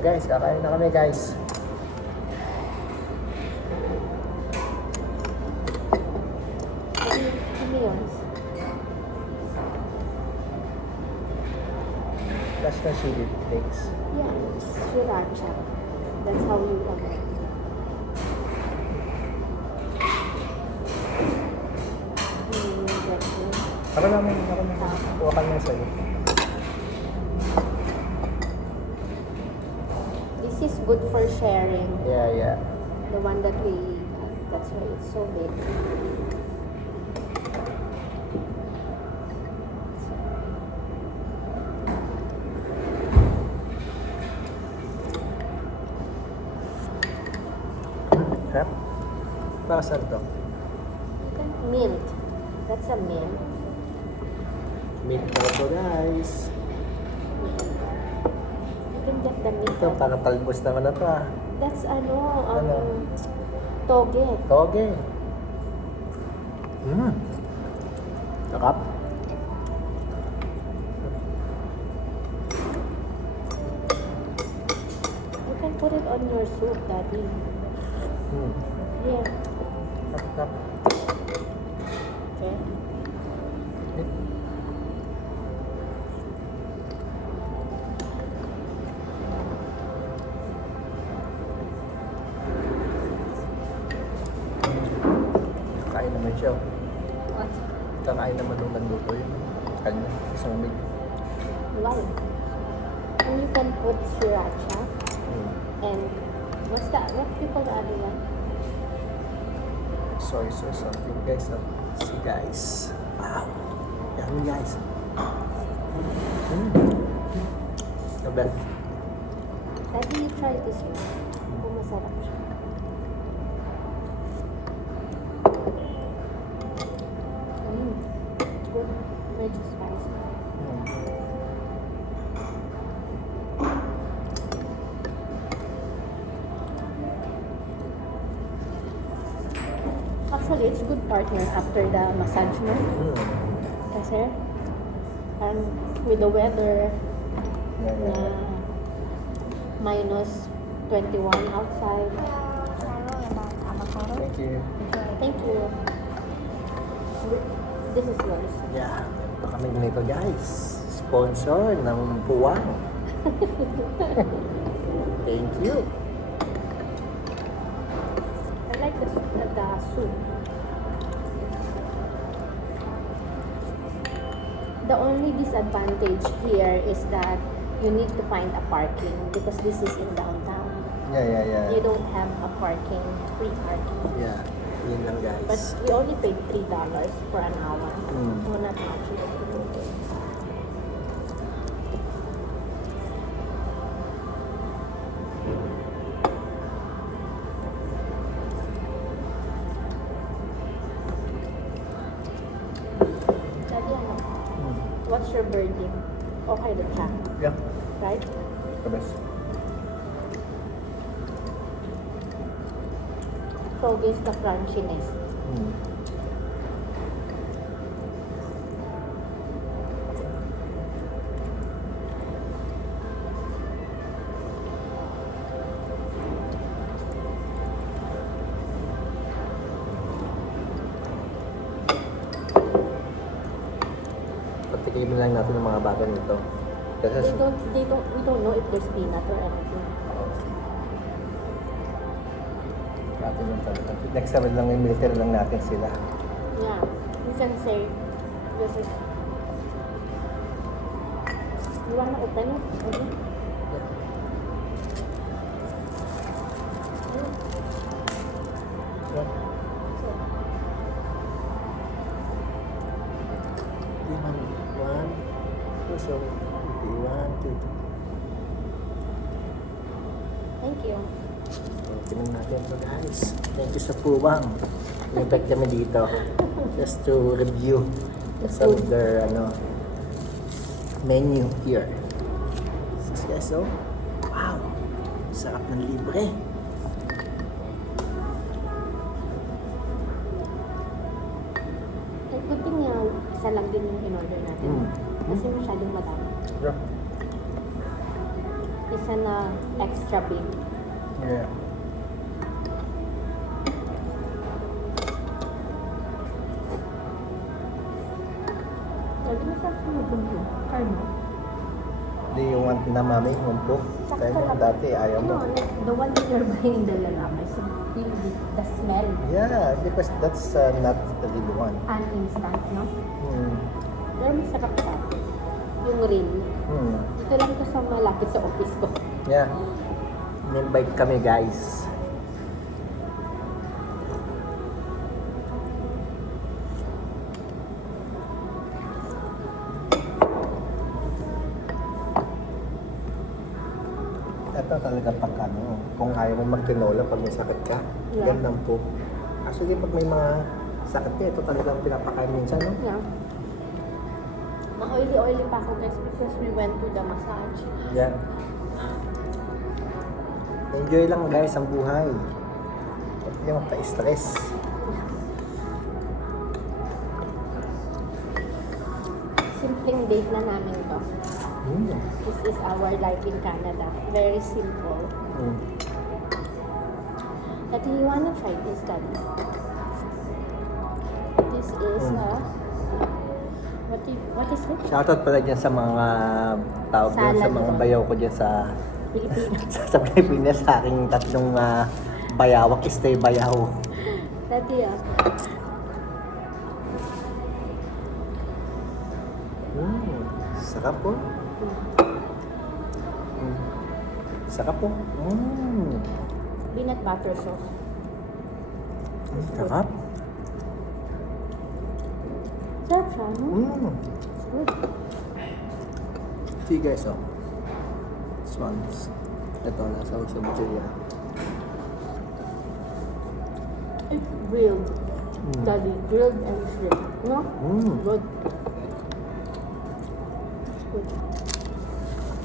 guys, kakain na kami guys. Ano yun? That's the chili flakes. Yeah, it's sriracha. That's how you love it. Ako namin, kuha ka na sa'yo. This is good for sharing. Yeah. The one that we that's why it's so big. Crap. Para saan to? Mint. That's a mint. Meat na to guys. You can get the mint. Ito, parang talbos naman na to ah. That's Ano? toge. Toge. Sarap. You can put it on your soup, Daddy. Here. Sarap. Okay. Kain naman siya. What? Kakain naman nung nagluto yun. Kanya, isang mig. Wow. And you can put sriracha. And what do you call the other one? Soy sauce something guys. See guys. Wow. Yummy guys. The best. Daddy, you try this one. Kung masarap siya. Good. Medyo spicy. Actually, it's good partner after the massage, no? Kasi, and with the weather na minus 21 outside. Thank you. Thank you. This is yours. Yeah. Ito kami ganito guys. Sponsor ng Puwang. Thank you. I like the soup. The only disadvantage here is that you need to find a parking because this is in downtown. Yeah. You don't have a free parking. Yeah. Yun lang But guys. we only paid $3 for an hour. So not much. Daddy, ano? What's your verdict? Okay na siya, Yeah. right? The best. So, this the crunchiness. Patikimin lang natin ng mga bagay nito. Kasi We don't know if there's peanut or anything. natin yung talaga. Next time lang yung military lang natin sila. Yeah, you can say this is. You wanna open it? Okay. Yeah. One, two, so one, two. Thank you. Tingnan natin ito guys. Thank you sa Puwang. Invite kami dito. Just to review some of their menu here. This guys, so wow! Sarap ng libre. Good thing nga, isa lang din yung in-order natin. Kasi masyadong madami. Yeah. Isa na extra big. Yeah. Lagi na sa sunod mo. Ano? Do you want na mami humpo? Kaya mo dati, ayaw mo. No, like the one that you're buying the lalaki. So, feel the smell. Yeah, because that's not the real one. An instant, no? Hmm. Pero masarap siya. Yung real. Hmm. Ito lang ito sa malapit sa office ko. Yeah. In-invite kami guys. Ito talaga pag ano, kung ayaw mo magtinola pag may sakit ka, Yeah. yan lang po. Actually, pag may mga sakit ka, ito talaga ang pinapakain minsan, no? Yeah. Ma-oily-oily pa ako guys because we went to the massage. Yan. Enjoy lang guys ang buhay. Huwag yung pa-stress. Simpleng date na namin to. Mm. This is our life in Canada. Very simple. Mm. But you wanna try this, Daddy? This is what is it? Shoutout pala dyan sa mga tawag dyan, sa Salad mga roll. bayaw ko dyan sa Pilipinas. sa Pilipinas, sa aking tatlong bayawak, stay bayaw. Daddy, Sarap po. Sarap po. peanut butter sauce. Sarap. Sarap siya, no? Good. See guys, oh. Swans. Ito, nasa Usabucheria. It's grilled. Daddy, grilled and shrimp. No? Good. Good.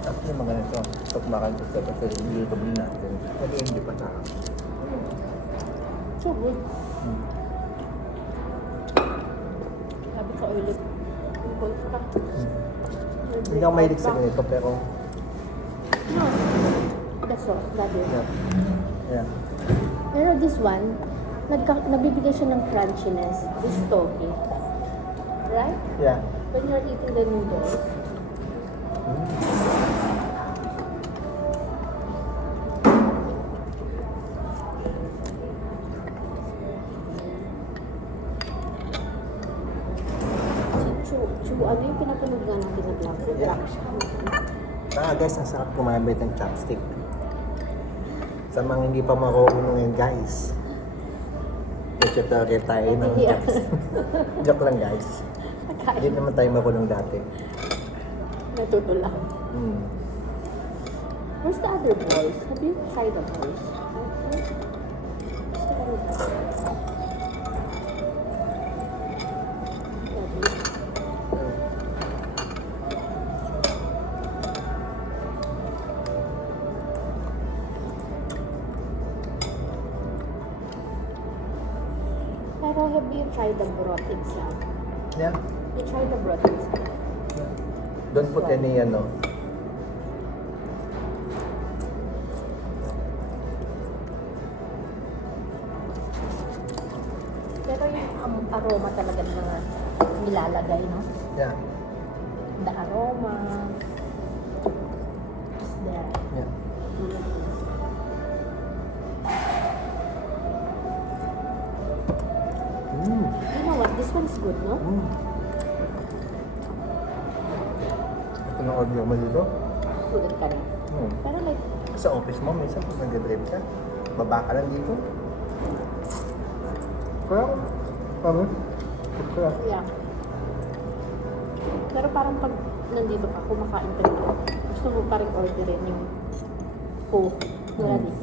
Actually, mga ganito. Pag kumakain ko sa kasi hindi ko bilhin natin. Kasi hindi pa sarap. So good. Sabi ko ulit. Impulse pa. Hindi ako mahilig sa ganito, pero No. The sauce, Daddy. yeah. Yeah. Pero this one, nabibigay siya ng crunchiness. This toge. Right? Yeah. When you're eating the noodles. Ano yung pinapanood nga natin na vlog? Yeah. Guys, ang sarap kumamit ng chopstick. Sa mga hindi pa marunong ngayon guys. Tutorial tayo ng chopstick. Joke lang guys. Hindi naman tayo marunong dati. Natuto lang. Mm. Where's the other balls? Have you tried the balls? Where's the other balls? Pero have you tried the broth itself? Yeah. You tried the broth itself? Don't put any ano. Pero yung aroma talaga ng mga nilalagay, no? Yeah. The aroma is there. Yeah. You know what? This one's good, no? Ito na order mo dito? Good ka rin. Pero like, Sa office mo, minsan kung nag-drive ka, baba ka lang dito. Kaya, kaya, yeah. Pero parang pag nandito ka, kumakain ka dito, gusto mo pa rin orderin yung Coke. Wala din.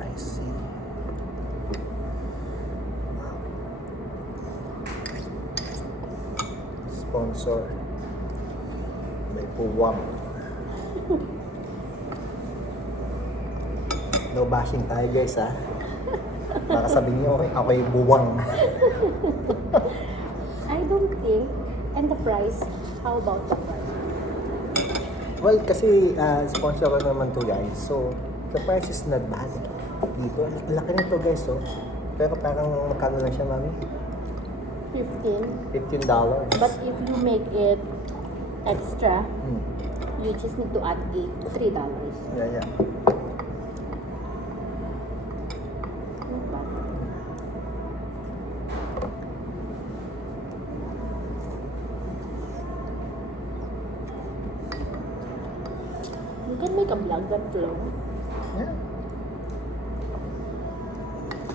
I see. Sponsor. May puwang. No bashing tayo guys ha. Baka sabihin niyo, okay, ako'y buwang. I don't think. And the price, how about the price? Well, kasi sponsor ko naman to guys. So, the price is not bad. Dito, laki nito guys, oh. Pero parang magkano lang siya, mami? 15. $15. But if you make it extra, Hmm. you just need to add $3. Yeah. Not bad. You can make a vlog that long. Yeah.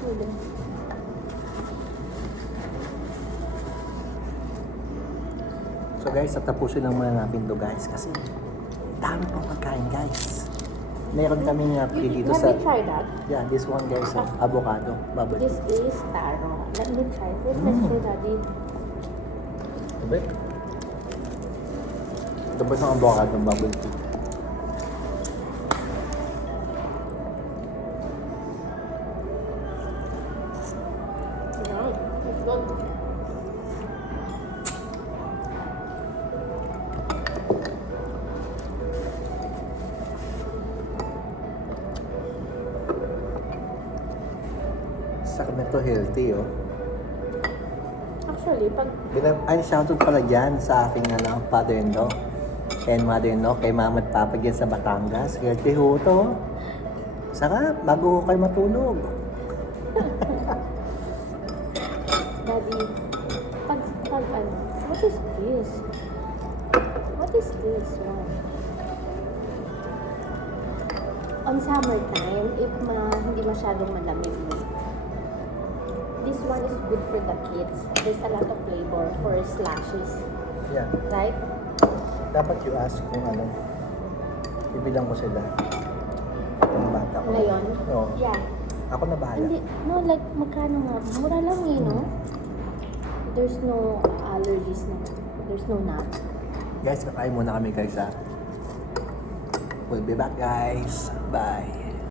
Pwede. So guys, tatapusin lang muna natin to guys kasi dami pang pagkain guys. Meron kaming free dito Have sa... you tried that? Yeah, this one guys, avocado, bubble This tea. is taro. Let me try. Where's my straw, Daddy? Diba? Ito ba yung avocado, bubble tea? Yeah, it's good. Sarap na to, healthy oh. Actually, pag Ay, shoutout pala dyan sa aking father-in-law and mother-in-law kay mama at papa dyan sa Batangas. Healthy ho to. Sarap, bago ho kayo matulog. Daddy, pag ano, what is this? What is this one? On summertime, if hindi masyadong malamig, this one is good for the kids. There's a lot of flavor for slashes, Yeah. right? Dapat you ask kung ano. Ibilang ko sila. Yung bata ko. Ngayon? Oo. Yeah. Ako na bahala. Hindi, no, like, magkano nga? Mura lang eh, no? There's no allergies na. There's no nuts. Guys, kakain muna kami guys ha. We'll be back guys. Bye.